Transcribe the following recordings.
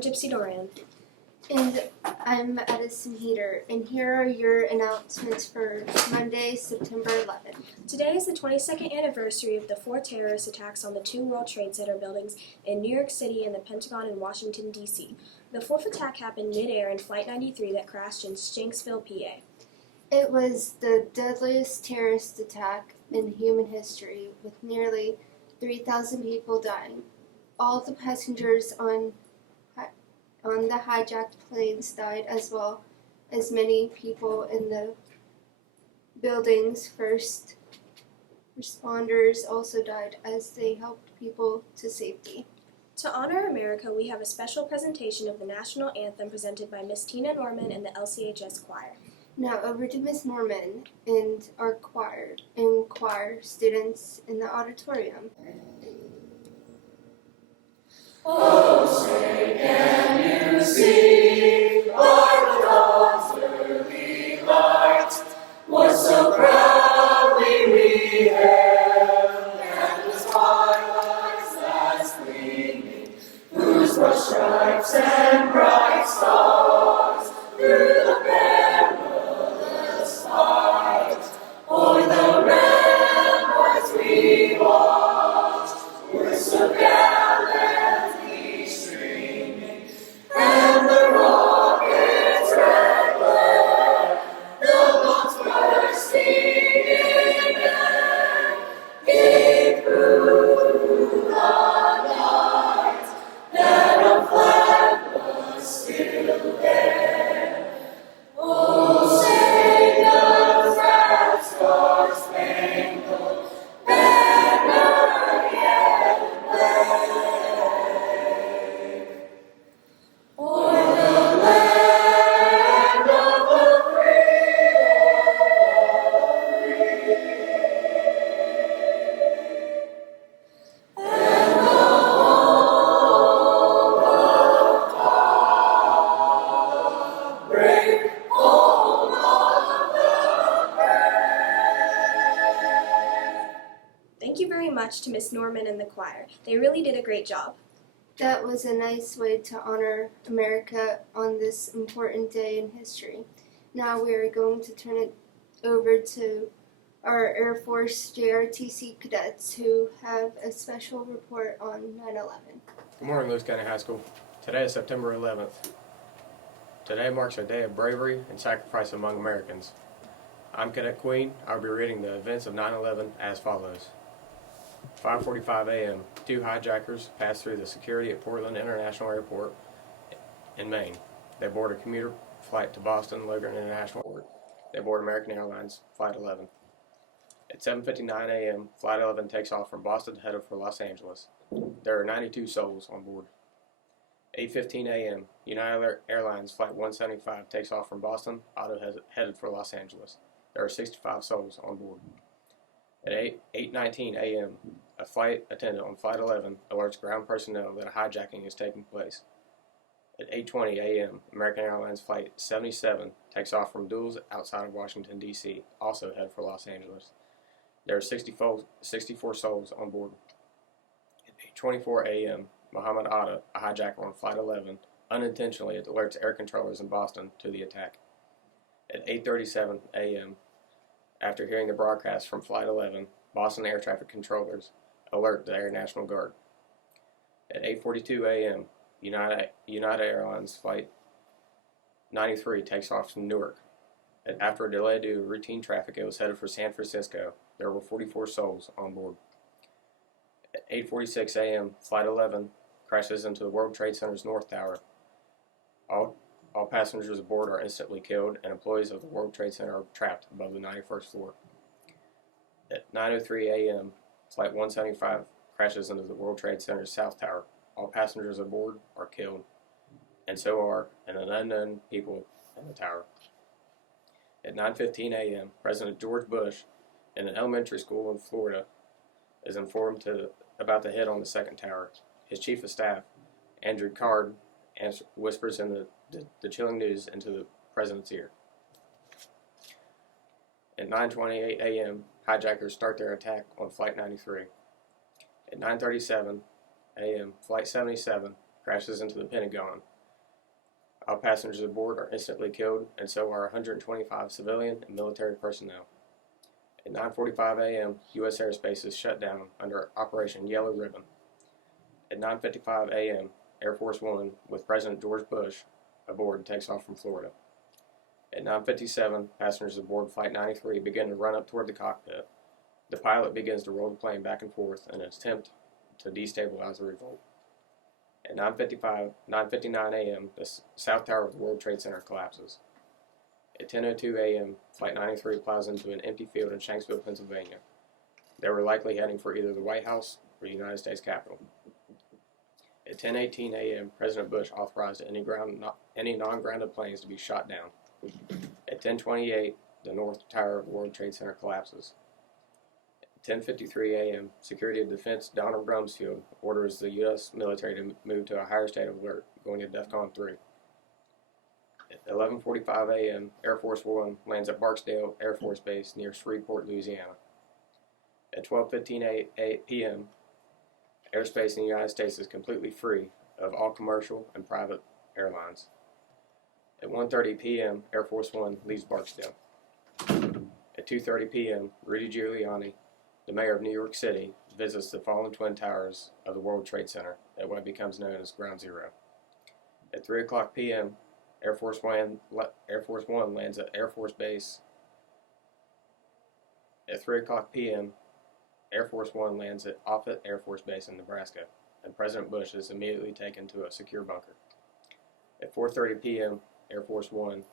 I'm Gypsy Doran. And I'm Edison Heater, and here are your announcements for Monday, September 11th. Today is the 22nd anniversary of the 4 terrorist attacks on the 2 World Trade Center buildings in New York City and the Pentagon in Washington, D.C. The fourth attack happened mid-air in Flight 93 that crashed in Shanksville, PA. It was the deadliest terrorist attack in human history, with nearly 3,000 people dying. All the passengers on the hijacked planes died, as well as many people in the buildings. First responders also died as they helped people to safety. To honor America, we have a special presentation of the national anthem presented by Miss Tina Norman and the LCHS Choir. Now over to Miss Norman and our choir students in the auditorium. Oh, say can you see, like the dawn's early light, what so proudly we hailed, and the twilight's last gleaming, whose broad stripes and bright stars through the perilous fight, o'er the ramparts we watched, were so Thank you very much to Miss Norman and the choir. They really did a great job. That was a nice way to honor America on this important day in history. Now we are going to turn it over to our Air Force JROTC cadets who have a special report on 9/11. Good morning, Lewis County High School. Today is September 11th. Today marks a day of bravery and sacrifice among Americans. I'm Cadet Queen. I'll be reading the events of 9/11 as follows. 5:45 a.m., 2 hijackers passed through the security at Portland International Airport in Maine. They board a commuter flight to Boston Logan International Airport. They board American Airlines Flight 11. At 7:59 a.m., Flight 11 takes off from Boston headed for Los Angeles. There are 92 souls on board. 8:15 a.m., United Airlines Flight 175 takes off from Boston, headed for Los Angeles. There are 65 souls on board. At 8:19 a.m., a flight attendant on Flight 11 alerts ground personnel that a hijacking is taking place. At 8:20 a.m., American Airlines Flight 77 takes off from Dulles outside of Washington, D.C., also headed for Los Angeles. There are 64 souls on board. At 8:24 a.m., Muhammad Atta, a hijacker on Flight 11, unintentionally alerts air controllers in Boston to the attack. At 8:37 a.m., after hearing the broadcast from Flight 11, Boston air traffic controllers alert the Air National Guard. At 8:42 a.m., United Airlines Flight 93 takes off from Newark. After a delay due to routine traffic, it was headed for San Francisco. There were 44 souls on board. At 8:46 a.m., Flight 11 crashes into the World Trade Center's North Tower. All passengers aboard are instantly killed, and employees of the World Trade Center are trapped above the 91st floor. At 9:03 a.m., Flight 175 crashes into the World Trade Center's South Tower. All passengers aboard are killed, and so are an unknown people in the tower. At 9:15 a.m., President George Bush, in an elementary school in Florida, is informed about the hit on the second tower. His chief of staff, Andrew Card, whispers in the chilling news into the president's ear. At 9:28 a.m., hijackers start their attack on Flight 93. At 9:37 a.m., Flight 77 crashes into the Pentagon. All passengers aboard are instantly killed, and so are 125 civilian and military personnel. At 9:45 a.m., U.S. airspace is shut down under Operation Yellow Ribbon. At 9:55 a.m., Air Force One, with President George Bush aboard, takes off from Florida. At 9:57, passengers aboard Flight 93 begin to run up toward the cockpit. The pilot begins to roll the plane back and forth in an attempt to destabilize the revolt. At 9:59 a.m., the South Tower of the World Trade Center collapses. At 10:02 a.m., Flight 93 plows into an empty field in Shanksville, Pennsylvania. They were likely heading for either the White House or the United States Capitol. At 10:18 a.m., President Bush authorized any non-grounded planes to be shot down. At 10:28, the North Tower of the World Trade Center collapses. At 10:53 a.m., Secretary of Defense Donald Rumsfeld orders the U.S. military to move to a higher state of alert, going to DEFCON 3. At 11:45 a.m., Air Force One lands at Barksdale Air Force Base near Shreveport, Louisiana. At 12:15 p.m., airspace in the United States is completely free of all commercial and private airlines. At 1:30 p.m., Air Force One leaves Barksdale. At 2:30 p.m., Rudy Giuliani, the mayor of New York City, visits the fallen twin towers of the World Trade Center at what becomes known as Ground Zero. At 3 o'clock p.m., Air Force One lands at Air Force Base. At 3 o'clock p.m., Air Force One lands at Offutt Air Force Base in Nebraska, and President Bush is immediately taken to a secure bunker. At 4:30 p.m., Air Force One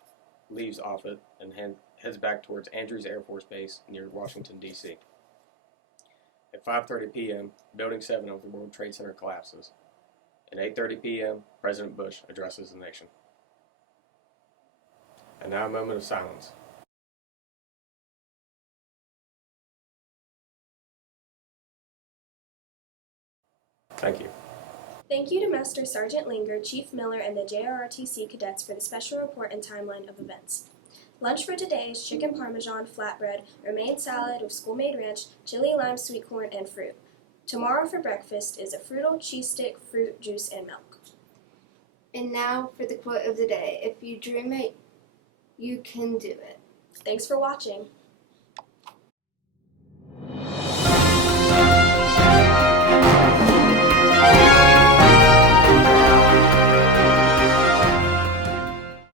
leaves Offutt and heads back towards Andrews Air Force Base near Washington, D.C. At 5:30 p.m., Building 7 of the World Trade Center collapses. At 8:30 p.m., President Bush addresses the nation. And now a moment of silence. Thank you. Thank you to Master Sergeant Linger, Chief Miller, and the JROTC cadets for the special report and timeline of events. Lunch for today is chicken parmesan, flatbread, romaine salad with school-made ranch, chili lime sweet corn, and fruit. Tomorrow for breakfast is a frugal cheese stick, fruit, juice, and milk. And now for the quote of the day. If you dream it, you can do it. Thanks for watching.